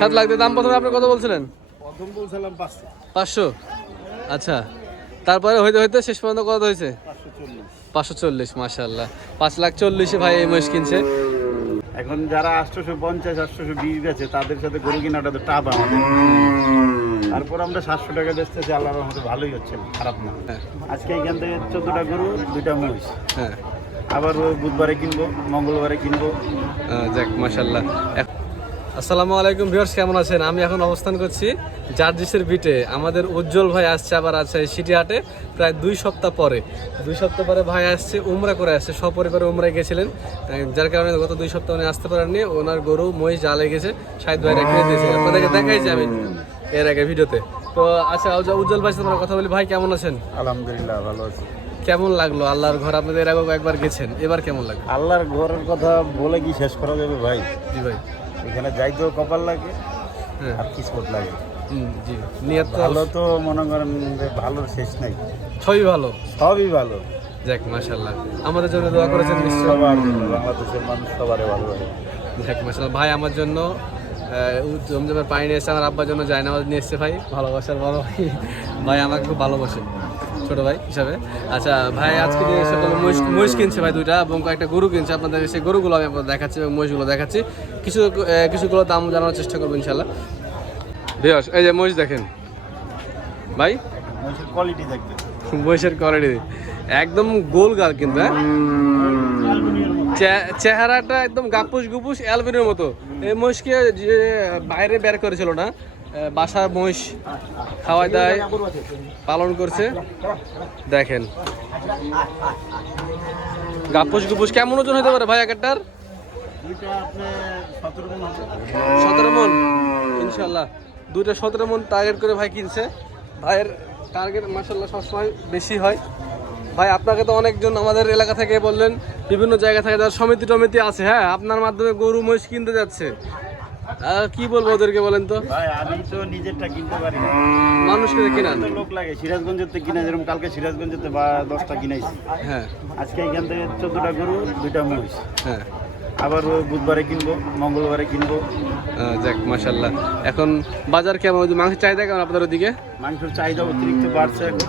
7 লাখ দিয়ে দাম প্রথমে আপনি কত বলছিলেন? প্রথম বলছিলাম 500। 500। আচ্ছা, তারপরে হইতে হইতে শেষ পর্যন্ত কত হয়েছে? 540। 540। মাশাআল্লাহ, 5,40,000 ভাই এই মহিষ কিনছে। এখন যারা 850 820 বেচে তাদের সাথে গরু কিনাটা তো টাপ আমাদের। তারপর আমরা 700 টাকা বেচতেছি, আল্লাহর রহমতে ভালোই হচ্ছে, খারাপ না। আজকে এখান থেকে 14টা গরু 2টা মহিষ। হ্যাঁ, আবার বুধবারে কিনবো, মঙ্গলবারে কিনবো। যাক মাশাআল্লাহ। আসসালামু আলাইকুম ভিউয়ার্স, কেমন আছেন? আমি এখন অবস্থান করছি জার্জিসের বিটে। আমাদের উজ্জ্বল ভাই আসছে আবার আছে সিটি হাটে প্রায় 2 সপ্তাহ পরে। 2 সপ্তাহ পরে ভাই আসছে, উমরা করে আসছে, সপরিবারে উমরায় গেছিলেন, যার কারণে গত 2 সপ্তাহ উনি আসতে পারেননি। ওনার গরু মহিষ জালে গেছে, শাহিদ ভাই রেখে দিয়েছে, আপনাদেরকে দেখাইছি আমি এর আগে ভিডিওতে। তো আচ্ছা, উজ্জ্বল ভাই সাথে আমরা কথা বলি। ভাই কেমন আছেন? আলহামদুলিল্লাহ ভালো আছি। কেমন লাগলো আল্লাহর ঘর? আপনাদের এর আগে একবার গেছেন, এবার কেমন লাগলো? আল্লাহর ঘরের কথা বলে কি শেষ করা যাবে ভাই? জি ভাই, এখানে যাইতেও কপাল লাগে, হ্যাঁ, আর কিসমত লাগে। জি, নিয়ত ভালো তো মনে করেন যে ভালোর শেষ নাই, সবই ভালো, সবই ভালো। যাক মাশাআল্লাহ। আমাদের জন্য দোয়া করেছেন নিশ্চয়ই? সবার জন্য, বাংলাদেশের মানুষ সবারই ভালো লাগে। যাক মাশাআল্লাহ। ভাই আমার জন্য জমজমের পানি নিয়ে এসেছে, আমার আব্বার জন্য জায়নামাজ নিয়ে এসছে। ভাই ভালোবাসার বড় ভাই, ভাই আমাকে খুব ভালোবাসে, ছোট ভাই হিসাবে। আচ্ছা ভাই, আজকে যে সকল মহিষ কিনছে ভাই 2টা, এবং কয়েকটা গরু কিনছে। আপনাদের সেই গরুগুলো আমি আপনাদের দেখাচ্ছি এবং মহিষগুলো দেখাচ্ছি। কিছুগুলো দাম জানানোর চেষ্টা করবো ইনশাল্লাহ। ভিউয়ার্স, এই যে মহিষ দেখেন ভাই, মহিষের কোয়ালিটি দেখবে, মহিষের কোয়ালিটি একদম গোলগাল, কিন্তু হ্যাঁ চেহারাটা একদম গাপুস গুপুস অ্যালবিনের মতো। এই মহিষকে যে বাইরে বের করেছিল না, বাসার মহিষ খাওয়াই দায় পালন করছে, দেখেন গাপুস গুপুস। কেমন ওজন হতে পারে ভাই একটার? 17 মন ইনশাল্লাহ। 2টা 17 মন টার্গেট করে ভাই কিনছে। ভাইয়ের টার্গেট মাশাল্লাহ সবসময় বেশি হয়। ভাই আপনাকে তো অনেকজন আমাদের এলাকা থেকে বললেন, বিভিন্ন জায়গা থেকে যারা সমিতি টমিতি আছে, হ্যাঁ, আপনার মাধ্যমে গরু মহিষ কিনতে যাচ্ছে। কি বলবো ওদেরকে বলেন তো? ভাই আমি তো নিজেরটা কিনতে পারি না, মানুষকে কিনা লোক লাগে। সিরাজগঞ্জের থেকে কিনা, যেরকম কালকে সিরাজগঞ্জের থেকে 10টা কিনাইছি। হ্যাঁ, আজকে এখান থেকে 14টা গরু 2টা মহিষ। হ্যাঁ, আবার বুধবারে কিনবো, মঙ্গলবারে কিনবো। যাক মাশাল্লাহ। এখন বাজার কেমন? মাংসের চাহিদা কেমন আপনাদের ওদিকে? মাংসের চাহিদা অতিরিক্ত বাড়ছে এখন,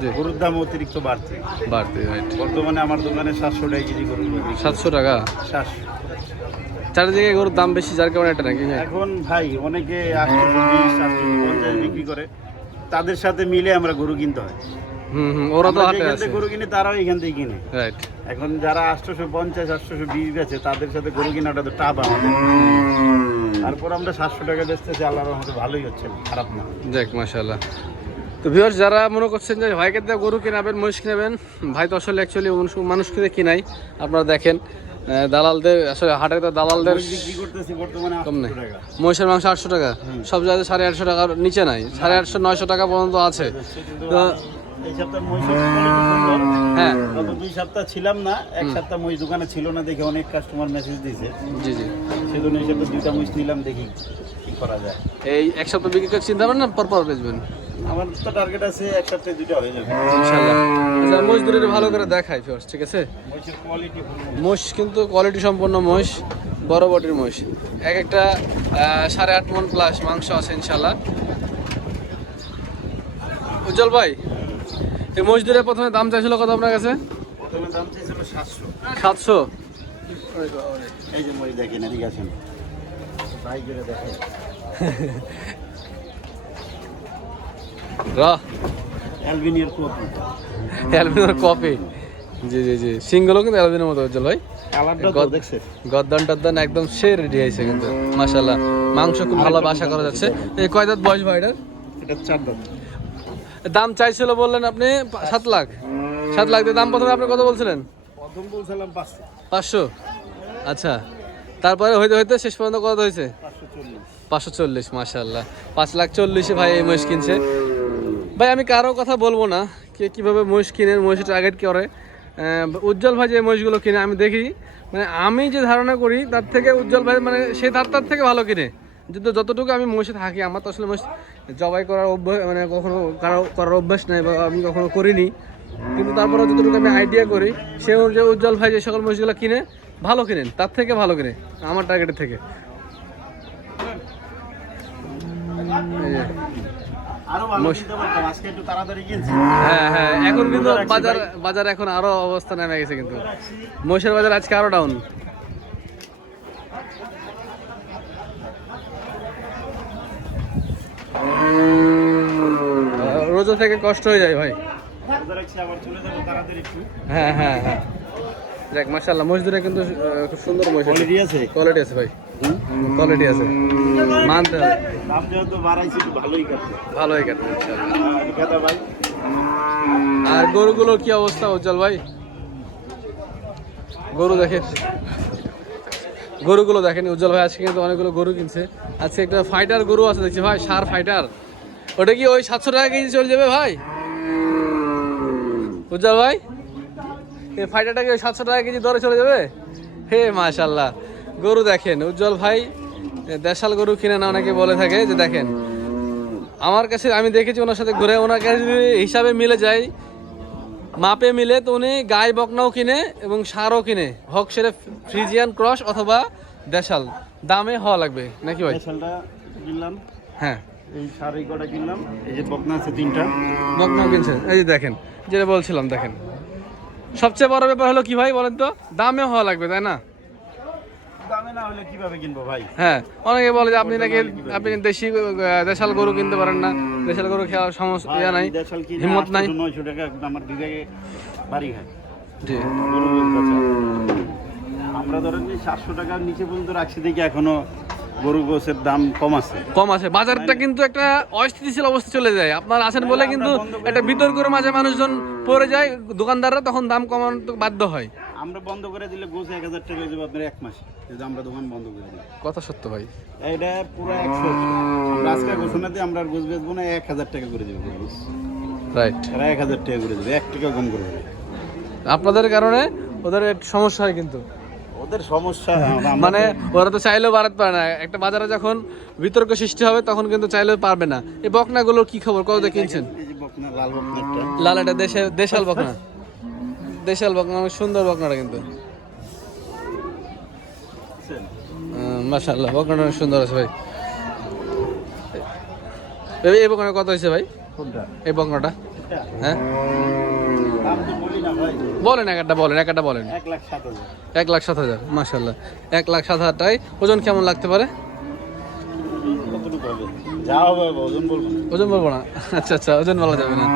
জি, গরুর দাম অতিরিক্ত বাড়ছে। রাইট। বর্তমানে আমার দোকানে 700 টাকা কেজি গরুর বিক্রি। 700 টাকা? 700। চারিদিকে গরুর দাম বেশি, যার কারণে এটা নাকি? এখন ভাই অনেকে 820 850 বিক্রি করে, তাদের সাথে মিলে আমরা গরু কিনতে হয়। ওরা তো হাটে আছে, গরু কিনে তারাও এখান থেকে কিনে। রাইট। এখন যারা 850 820 বেচে তাদের সাথে গরু কিনাটা তো টাপ আমাদের। তারপর আমরা 700 টাকা বেচতেছি, আল্লাহর রহমতে ভালোই হচ্ছে, খারাপ না। যাক মাশাআল্লাহ। তো ভিউয়ার্স, যারা মনে করছেন যে ভাইকে দিয়ে গরু কিনাবেন, মহিষ কিনাবেন, ভাই তো আসলে অ্যাকচুয়ালি মানুষ কিনে কিনাই। আপনারা দেখেন দালালদের, আসলে হাটে তো দালালদের বিক্রি করতেছি বর্তমানে কম নেই। 800 টাকা। মহিষের মাংস 800 টাকা, সব জায়গায় 850 টাকার নিচে নাই, 850 900 টাকা পর্যন্ত আছে। তো এই সপ্তাহ মহিষের কোয়ালিটি সুন্দর। হ্যাঁ, গত 2 সপ্তাহ ছিলাম না, 1 সপ্তাহ মহিষ দোকানে ছিল না দেখে অনেক কাস্টমার মেসেজ দিয়েছে। জি জি, সেজন্য এই সপ্তাহ 2টা মহিষ নিলাম, দেখি কি করা যায়। এই এক সপ্তাহ বিক্রি করে চিন্তা করেন না, পরপর বেচবেন? আমার তো টার্গেট আছে 1 সপ্তাহে 2টা হয়ে যাবে ইনশাআল্লাহ। আচ্ছা, মহিষ দুটো ভালো করে দেখাই ভিউয়ার্স, ঠিক আছে? মহিষের কোয়ালিটি। মহিষ কিন্তু কোয়ালিটি সম্পন্ন মহিষ, বড় বটির মহিষ। এক একটা 8.5 মন প্লাস মাংস আছে ইনশাআল্লাহ। উজ্জ্বল ভাই, এই মহিষ দুটোর প্রথমে দাম চাইছিল কত আপনার কাছে? প্রথমে দাম চাইছিল 700। 700? এই যে মহিষ দেখেন, এদিকে আসেন ভাই, করে দেখেন। রাহ, অ্যালবিনিয়ার কপি। অ্যালবিনোর কপি, জি জি জি, সিঙ্গলও কিন্তু অ্যালবিনোর মতো উজ্জ্বল ভাই। কালারটা তো দেখছেন, গদ্দান টদ্দান একদম সে রেডি হয়েছে কিন্তু মাশাআল্লাহ। মাংস খুব ভালো আশা করা যাচ্ছে। এই কয় দাঁত বয়স ভাই এটার? এটা 4 দাঁত। দাম চাইছিল বললেন আপনি 7 লাখ? 7 লাখ দিয়ে দাম প্রথমে আপনি কত বলছিলেন? প্রথম বলছিলাম 500। 500? আচ্ছা, তারপরে হইতে হইতে শেষ পর্যন্ত কত হয়েছে? 540। 540। মাশাআল্লাহ, 5,40,000 ভাই এই মহিষ কিনছে। ভাই আমি কারো কথা বলবো না, কে কীভাবে মহিষ কিনেন, মহিষের টার্গেট করে। উজ্জ্বল ভাই যে মহিষগুলো কিনে আমি দেখি, মানে আমি যে ধারণা করি তার থেকে উজ্জ্বল ভাই মানে সে তার থেকে ভালো কিনে। যতটুকু আমি মহিষে থাকি, আমার তো আসলে মহিষ জবাই করার অভ্যাস, মানে কখনো করার অভ্যাস নাই বা আমি কখনো করিনি, কিন্তু তারপরে যতটুকু আমি আইডিয়া করি, সে অনুযায়ী উজ্জ্বল ভাই যে সকল মহিষগুলো কিনে ভালো কিনেন, তার থেকে ভালো কিনে আমার টার্গেটের থেকে। এই যে, আরো ভালো কিনতে পারতাম, আজকে একটু তাড়াতাড়ি কিনছি। হ্যাঁ হ্যাঁ, এখন কিন্তু বাজার এখন আরো অবস্থা নেমে গেছে কিন্তু। মহিষের বাজার আজকে আরো ডাউন। রোজা থেকে কষ্ট হয়ে যায় ভাই। রোজা রাখছি, আবার চলে যাবো তাড়াতাড়ি একটু। হ্যাঁ হ্যাঁ হ্যাঁ, দেখ মাশাআল্লাহ মহিষ দুটো কিন্তু খুব সুন্দর মহিষ। কোয়ালিটি আছে, কোয়ালিটি আছে ভাই, কোয়ালিটি আছে, মানতে হবে। দাম যেহেতু বাড়াইছি একটু ভালোই কাটছে। ভালোই কাটবে ইনশাআল্লাহ। কথা ভাই, আর গরুগুলোর কি অবস্থা উজ্জ্বল ভাই? গরু দেখেন, গরুগুলো দেখেন উজ্জ্বল ভাই আজকে কিন্তু অনেকগুলো গরু কিনছে। আজকে একটা ফাইটার গরু আছে দেখছি ভাই, সার ফাইটার। ওটা কি ওই 700 টাকা কেজি চলে যাবে ভাই উজ্জ্বল ভাই? এই ফাইটারটা কি ওই 700 টাকা কেজি দরে চলে যাবে? হে মাশাআল্লাহ, গরু দেখেন উজ্জ্বল ভাই দেশাল গরু কিনে না অনেকে বলে থাকে যে দেখেন আমার কাছে, আমি দেখেছি ওনার সাথে ঘুরে, ওনার কাছে যদি হিসাবে মিলে যায়, মাপে মিলে, তো উনি গাই বকনাও কিনে এবং সারও কিনে, হোক সেটা ফ্রিজিয়ান ক্রস অথবা দেশাল, দামে হওয়া লাগবে নাকি ভাই? শালটা কিনলাম, হ্যাঁ এই শাড়ি কটা কিনলাম, এই যে বকনা আছে 3টা। বকনাও কিনছে, এই যে দেখেন যেটা বলছিলাম। দেখেন সবচেয়ে বড় ব্যাপার হলো কি ভাই বলেন তো, দামে হওয়া লাগবে তাই না? দামে না হলে কিভাবে কিনবো ভাই? হ্যাঁ, অনেকে বলে যে আপনি দেশি দেশাল গরু কিনতে পারেন না, দেশাল গরু খাওয়ার সমস্যা নাই, দেশাল কিনে হিম্মত নাই। 900 টাকা আমার বিভাগে বাড়ি খায়। জি, গরু বেচা। আমরা ধরেন যে 700 টাকার নিচে পর্যন্ত রাখছি, দেখি এখনো গরু গোছের দাম কম আছে। কম আছে, বাজারটা কিন্তু একটা অস্থিতিশীল অবস্থা চলে যায়। আপনার আছেন বলে কিন্তু একটা বিতর্কের মাঝে মানুষজন পড়ে যায়, দোকানদাররা তখন দাম কমানো বাধ্য হয়। আমরা বন্ধ করে দিলে গোছ 1000 টাকা হয়ে যাবে আপনার 1 মাসে, যদি আমরা দোকান বন্ধ করে দিই। কথা সত্য ভাই, এটা পুরো 100। আমরা আজকে ঘোষণা দিয়ে আমরা আর গোছ বেচবো না, 1000 টাকা করে দেবো গোছ। রাইট, এরা 1000 টাকা করে দেবে, 1 টাকা কম করবে না। আপনাদের কারণে ওদের একটু সমস্যা হয় কিন্তু, ওদের সমস্যা মানে ওরা তো চাইলেও বাড়াতে পারে না। একটা বাজারে যখন বিতর্ক সৃষ্টি হবে তখন কিন্তু চাইলেও পারবে না। এই বকনাগুলোর কি খবর, কত দিয়ে কিনছেন? এই যে বকনা, লাল বকনাটা লাল, এটা দেশাল বকনা, দেশাল বকনা, অনেক সুন্দর বকনাটা কিন্তু। মাশাআল্লাহ, বকনাটা অনেক সুন্দর আছে ভাই। এই বকনা কত হয়েছে ভাই? কোনটা? এই বকনাটা? এটা হ্যাঁ দাম তো বলি না ভাই, বলেন, একটা বলেন। 1,07,000। 1,07,000, মাশাআল্লাহ 1,07,000 টাই। ওজন কেমন লাগতে পারে? কতটুকু হবে? যা হবে ওজন বলবো না। ওজন বলবো না, আচ্ছা আচ্ছা, ওজন বলা যাবে না।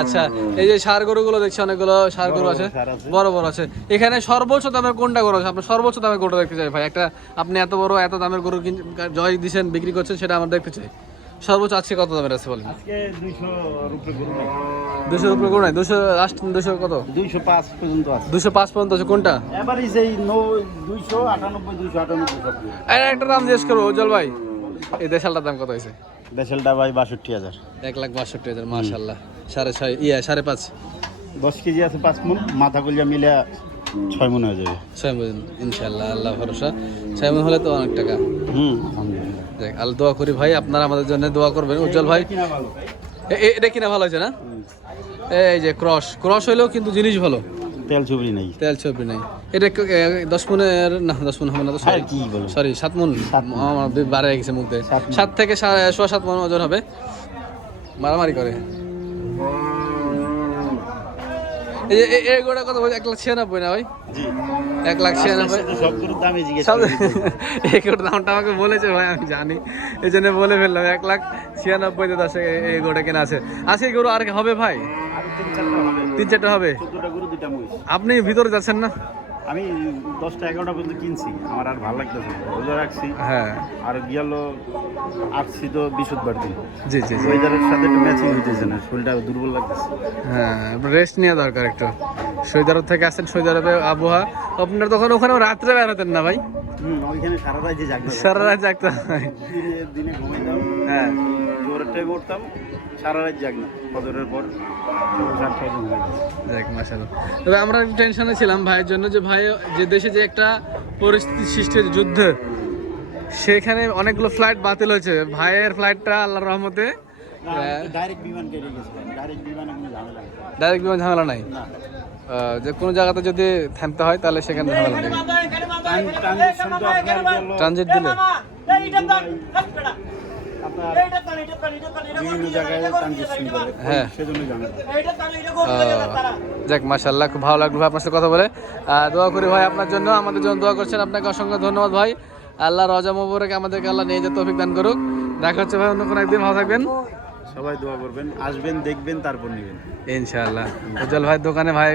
আচ্ছা, এই যে ষাঁড় গরুগুলো দেখছি, অনেকগুলো ষাঁড় গরু আছে, ষাঁড় আছে। বড় বড় আছে। এখানে সর্বোচ্চ দামের কোনটা গরু আছে? আপনার সর্বোচ্চ দামের গরুটা দেখতে চাই ভাই। একটা আপনি এত বড় এত দামের গরু জয় দিচ্ছেন, বিক্রি করছেন, সেটা আমরা দেখতে চাই। সর্বোচ্চ আজকে কত দামের আছে বলেন? আজকে 200 রুপে গরু নাই। 200 উপরে গরু নাই? 200 লাস্ট, 200 কত? 205 পর্যন্ত আছে। 205 পর্যন্ত আছে কোনটা? এবারই সেই 298, 298 সব গরু। আর একটা দাম জিজ্ঞেস করবো উজ্জ্বল ভাই, এই দেশালটার দাম কত হয়েছে? দেশালটা ভাই 62,000। 1,62,000, মাশাআল্লাহ। 6.5 5.5 10 কেজি আছে, 5 মণ, মাথা কলিজা মিলে 6 মণ হয়ে যাবে। 6 মণ ইনশাআল্লাহ, আল্লাহ ভরসা। 6 মণ হলে তো অনেক টাকা। আলহামদুলিল্লাহ। দেখ, আল্লাহ দোয়া করি ভাই, আপনারা আমাদের জন্য দোয়া করবেন। উজ্জ্বল ভাই, কিনা ভালো। এটা কিনা ভালো হয়েছে না? এই যে ক্রস হইলেও কিন্তু জিনিস ভালো, তেল চুবড়ি নাই। তেল ছবি নাই। এটা 10 মণের না, 10 মণ হবে না তো, আর কি বলো? সরি 7 মণ। আমার বাড়ে গেছে মুখ দিয়ে। 7 থেকে 7.5 মণ ওজন হবে। মারামারি করে। এই যে এই গোটা কত ভাই? 1,96,000 না ভাই? জি, 1,96,000। সব গরুর দামই জিজ্ঞেস সব করি। এই গোটার দামটা আমাকে বলেছে ভাই, আমি জানি, এই জন্য বলে ফেললাম। 1,96,000 দশে এই গোটা কেনা আছে। আজকে গরু আর হবে ভাই? আর 3-4টা হবে। 3-4টা হবে। 14টা গরু, 2টা মহিষ। আপনি ভিতরে যাচ্ছেন না? আমি 10টা 11টা পর্যন্ত কিনছি, আমার আর ভালো লাগতেছে না, রোজা রাখছি। হ্যাঁ, আর গেল আসছি তো বৃহস্পতিবার দিন, জি জি জি। ওয়েদারের সাথে একটু ম্যাচিং হইতেছে না, শরীরটা দুর্বল লাগতেছে। হ্যাঁ, রেস্ট নেওয়া দরকার একটু। সৌদি আরব থেকে আসছেন, সৌদি আরবে আবহাওয়া, আপনার তখন ওখানে রাত্রে বেরোতেন না ভাই? ওইখানে সারা রাত যে জাগতাম, সারা রাত জাগতে হয়। দিনে ঘুমাইতাম, হ্যাঁ, জোরের টাইম করতাম, সারা রাত জাগ না, ফজরের পর 7-8 ঘুমাইতাম। দেখ মাশাআল্লাহ। তবে আমরা একটু টেনশনে ছিলাম ভাইয়ের জন্য, যে ভাই যে দেশে যে একটা পরিস্থিতি সৃষ্টি হয়েছে, যুদ্ধ, সেখানে অনেকগুলো ফ্লাইট বাতিল হয়েছে। ভাইয়ের ফ্লাইটটা আল্লাহর রহমতে ডাইরেক্ট বিমান কেটে গেছিলাম, ডাইরেক্ট বিমানে কোনো ঝামেলা নেই। ডাইরেক্ট বিমান ঝামেলা নাই। না, যে কোনো জায়গাতে যদি থামতে হয় তাহলে সেখানে ঝামেলা নেই। ট্রানজিশন তো আপনার গেল ট্রানজিট দিলে আপনার আপনার বিভিন্ন জায়গায় ট্রানজিশন করে, হ্যাঁ। সেজন্য জানা যায়। যাক মাশাআল্লাহ, খুব ভালো লাগলো ভাই আপনার সাথে কথা বলে। দোয়া করি ভাই আপনার জন্য, আমাদের জন্য দোয়া করছেন, আপনাকে অসংখ্য ধন্যবাদ ভাই। আল্লাহ রজা মোবারক আমাদেরকে আল্লাহ নিয়ে যেতে তৌফিক দান করুক। দেখা হচ্ছে ভাই অন্য কোনো একদিন, ভালো থাকবেন। সবাই দোয়া করবেন, আসবেন, দেখবেন, তারপর নেবেন। ইনশাআল্লাহ। উজ্জ্বল ভাই দোকানে ভাই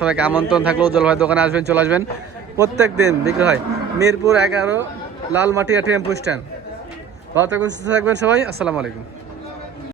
সবাইকে আমন্ত্রণ থাকলো, উজ্জ্বল ভাই দোকানে আসবেন, চলে আসবেন। প্রত্যেক দিন বিক্রি হয় মিরপুর 11 লালমাটিয়া টেম্পো স্ট্যান্ড। ভালো থাকবেন, সুস্থ থাকবেন সবাই। আসসালামু আলাইকুম।